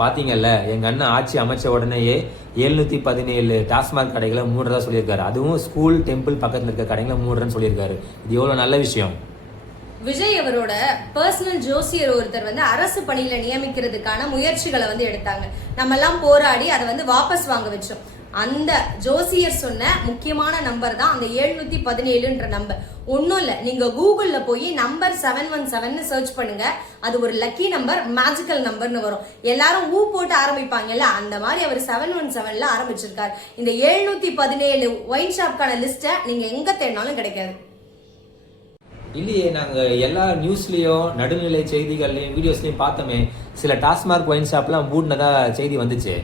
பாத்தீங்கல்ல, எங்க அண்ணன் ஆட்சி அமைச்ச உடனேயே 717 டாஸ்மாக் கடைகளை மூடுறதா சொல்லியிருக்காரு. அதுவும் ஸ்கூல் டெம்பிள் பக்கத்துல இருக்க கடைகளை மூடுறேன்னு சொல்லியிருக்காரு. இது எவ்வளவு நல்ல விஷயம். விஜய் அவரோட பர்சனல் ஜோசியர் ஒருத்தர் அரசு பணியில நியமிக்கிறதுக்கான முயற்சிகளை எடுத்தாங்க. நம்ம எல்லாம் போராடி அதை வாபஸ் வாங்க வச்சோம். அந்த ஜோசியர் சொன்ன முக்கியமான நம்பர் தான் அந்த 717ன்ற நம்பர். ஒன்னும் இல்ல, நீங்க கூகுள்ல போய் நம்பர் 717 சர்ச் பண்ணுங்க. அது ஒரு லக்கி நம்பர், மேஜிக்கல் நம்பர்னு வரும். எல்லாரும் ஊ போட்டு ஆரம்பிப்பாங்கல்ல, அந்த மாதிரி அவர் 717ல ஆரம்பிச்சிருக்காரு. இந்த 717 ஒயின் ஷாப்கான லிஸ்ட நீங்க எங்க தேடினாலும் கிடைக்காது. இல்லையே, நாங்க எல்லா நியூஸ்லயும் நடுநிலை செய்திகள்லயும் வீடியோஸ்லயும் பார்த்தோமே, சில டாஸ்மாக் ஒயின் ஷாப்லாம் மூடினதா செய்தி வந்துச்சு.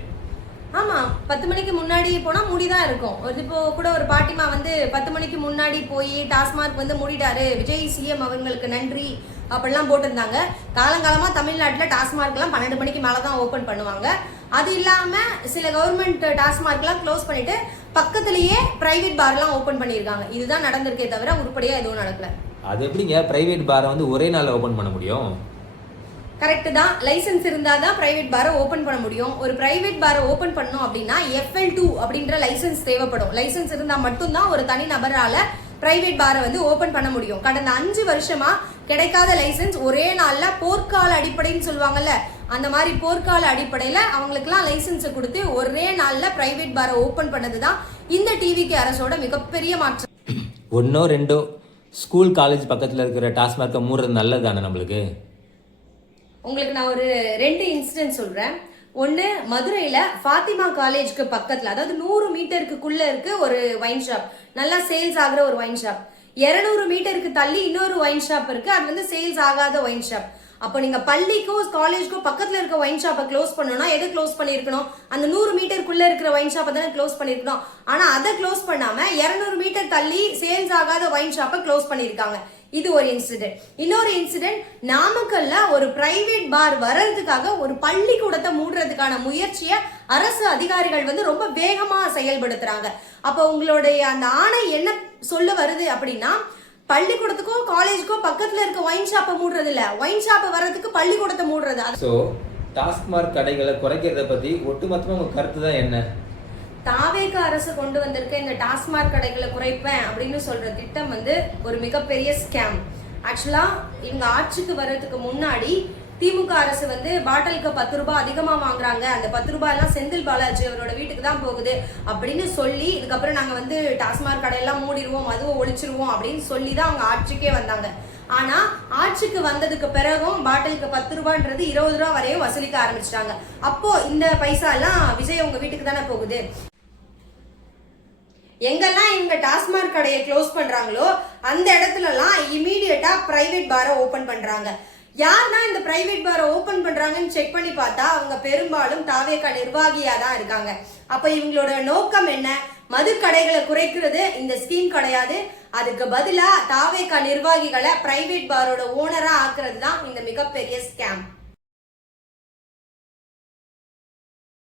ஆமா, 10 மணிக்கு முன்னாடி போனா மூடிதான் இருக்கும். இப்போ கூட ஒரு பாட்டிமா 10 மணிக்கு முன்னாடி போய் டாஸ்மாக் மூடிட்டாரு, விஜய் சிஎம் அவங்களுக்கு நன்றி அப்படிலாம் போட்டிருந்தாங்க. காலங்காலமா தமிழ்நாட்டுல டாஸ்மாக் எல்லாம் 12 மணிக்கு மேலதான் ஓபன் பண்ணுவாங்க. அது இல்லாம சில கவர்மெண்ட் டாஸ்மாக் எல்லாம் க்ளோஸ் பண்ணிட்டு பக்கத்திலேயே பிரைவேட் பார் எல்லாம் ஓபன் பண்ணிருக்காங்க. இதுதான் நடந்திருக்கே தவிர உருப்படியா எதுவும் நடக்கல. அது எப்படிங்க பிரைவேட் பாரை ஒரே நாள் ஓபன் பண்ண முடியும்? கரெக்ட் தான், லைசன்ஸ் இருந்தாதான் பிரைவேட் பாரை ஓபன் பண்ண முடியும். ஒரு பிரைவேட் பாரை ஓபன் பண்ணணும் அப்படின்னா FL2 அப்படின்ற லைசன்ஸ் தேவைப்படும். லைசன்ஸ் இருந்தா மட்டும்தான் ஒரு தனி நபரால பிரைவேட் பாரை ஓபன் பண்ண முடியும். கடந்த 5 வருஷமா கிடைக்காத லைசன்ஸ் ஒரே நாள்ல போர்க்கால அடிப்படைன்னு சொல்லுவாங்கல்ல, அந்த மாதிரி போர்க்கால அடிப்படையில அவங்களுக்கு எல்லாம் லைசன்ஸ் கொடுத்து ஒரே நாள்ல பிரைவேட் பாரை ஓபன் பண்ணதுதான் இந்த டிவிகே அரசோட மிகப்பெரிய மாற்றம். ஒன்னோ ரெண்டோ ஸ்கூல் காலேஜ் பக்கத்துல இருக்கிற டாஸ்மார்க்கை மூடுறது நல்லதானே நம்மளுக்கு? உங்களுக்கு நான் ஒரு 2 இன்சிடென்ட் சொல்றேன். ஒன்னு, மதுரையில ஃபாத்திமா காலேஜ்க்கு பக்கத்துல, அதாவது 100 மீட்டருக்குள்ள இருக்கு ஒரு ஒயின் ஷாப், நல்லா சேல்ஸ் ஆகுற ஒரு ஒயின் ஷாப். 200 மீட்டருக்கு தள்ளி இன்னொரு ஒயின் ஷாப் இருக்கு, அது சேல்ஸ் ஆகாத ஒயின் ஷாப். அப்போ நீங்க பள்ளிக்கோ காலேஜ்க்கோ பக்கத்துல இருக்க ஒயின் ஷாப்பை க்ளோஸ் பண்ணணும்னா எதை க்ளோஸ் பண்ணிருக்கணும்? அந்த 100 மீட்டருக்குள்ள இருக்கிற ஒயின் ஷாப்பை தானே க்ளோஸ் பண்ணிருக்கணும். ஆனா அதை க்ளோஸ் பண்ணாம 200 மீட்டர் தள்ளி சேல்ஸ் ஆகாத ஒயின் ஷாப்பை க்ளோஸ் பண்ணிருக்காங்க. இது ஒரு இன்சிடென்ட். இன்னொரு இன்சிடென்ட், நாமக்கல்ல ஒரு பிரைவேட் பார் வர்றதுக்காக ஒரு பள்ளிக்கூடத்தை மூடுறதுக்கான முயற்சியை அரசு அதிகாரிகள் ரொம்ப வேகமா செயல்படுத்துறாங்க. அப்ப உங்களுடைய அந்த ஆணை என்ன சொல்ல வருது அப்படின்னா, பள்ளிக்கூடத்துக்கோ காலேஜுக்கோ பக்கத்துல இருக்க ஒயின் ஷாப்பை மூடுறது இல்ல, ஒயின் ஷாப்பை வர்றதுக்கு பள்ளிக்கூடத்தை மூடுறது. சோ டாஸ்மாக் கடைகளை குறைக்கிறத பத்தி ஒட்டுமொத்தமா உங்க கருத்து தான் என்ன? தாவேக அரசு கொண்டு வந்திருக்க இந்த டாஸ்மாக் கடைகளை குறைப்பேன் அப்படின்னு சொல்ற திட்டம் ஒரு மிகப்பெரிய ஸ்கேம். ஆக்சுவலா இவங்க ஆட்சிக்கு வர்றதுக்கு முன்னாடி திமுக அரசு பாட்டிலுக்கு 10 ரூபாய் அதிகமா வாங்குறாங்க, அந்த 10 ரூபாய் எல்லாம் செந்தில் பாலாஜி அவரோட வீட்டுக்கு தான் போகுது அப்படின்னு சொல்லி, இதுக்கப்புறம் நாங்க டாஸ்மாக் கடையெல்லாம் மூடிடுவோம், அதுவும் ஒழிச்சிருவோம் அப்படின்னு சொல்லி தான் அவங்க ஆட்சிக்கே வந்தாங்க. ஆனா ஆட்சிக்கு வந்ததுக்கு பிறகும் பாட்டிலுக்கு 10 ரூபான்றது 20 ரூபாய் வரையும் வசூலிக்க ஆரம்பிச்சிட்டாங்க. அப்போ இந்த பைசா எல்லாம் விஜய் உங்க வீட்டுக்கு தானே போகுது. எங்கெல்லாம் இவங்க டாஸ்மாக் கடையை க்ளோஸ் பண்றாங்களோ அந்த இடத்துல எல்லாம் இமீடியட்டா பிரைவேட் பாரை ஓபன் பண்றாங்க. யாருன்னா இந்த பிரைவேட் பாரை ஓபன் பண்றாங்கன்னு செக் பண்ணி பார்த்தா அவங்க பெரும்பாலும் தாவேகா நிர்வாகியா தான் இருக்காங்க. அப்ப இவங்களோட நோக்கம் என்ன? மது கடைகளை குறைக்கிறது இந்த ஸ்கீம் கிடையாது. அதுக்கு பதிலா தாவேகா நிர்வாகிகளை பிரைவேட் பாரோட ஓனரா ஆக்குறது தான் இந்த மிகப்பெரிய ஸ்கேம்.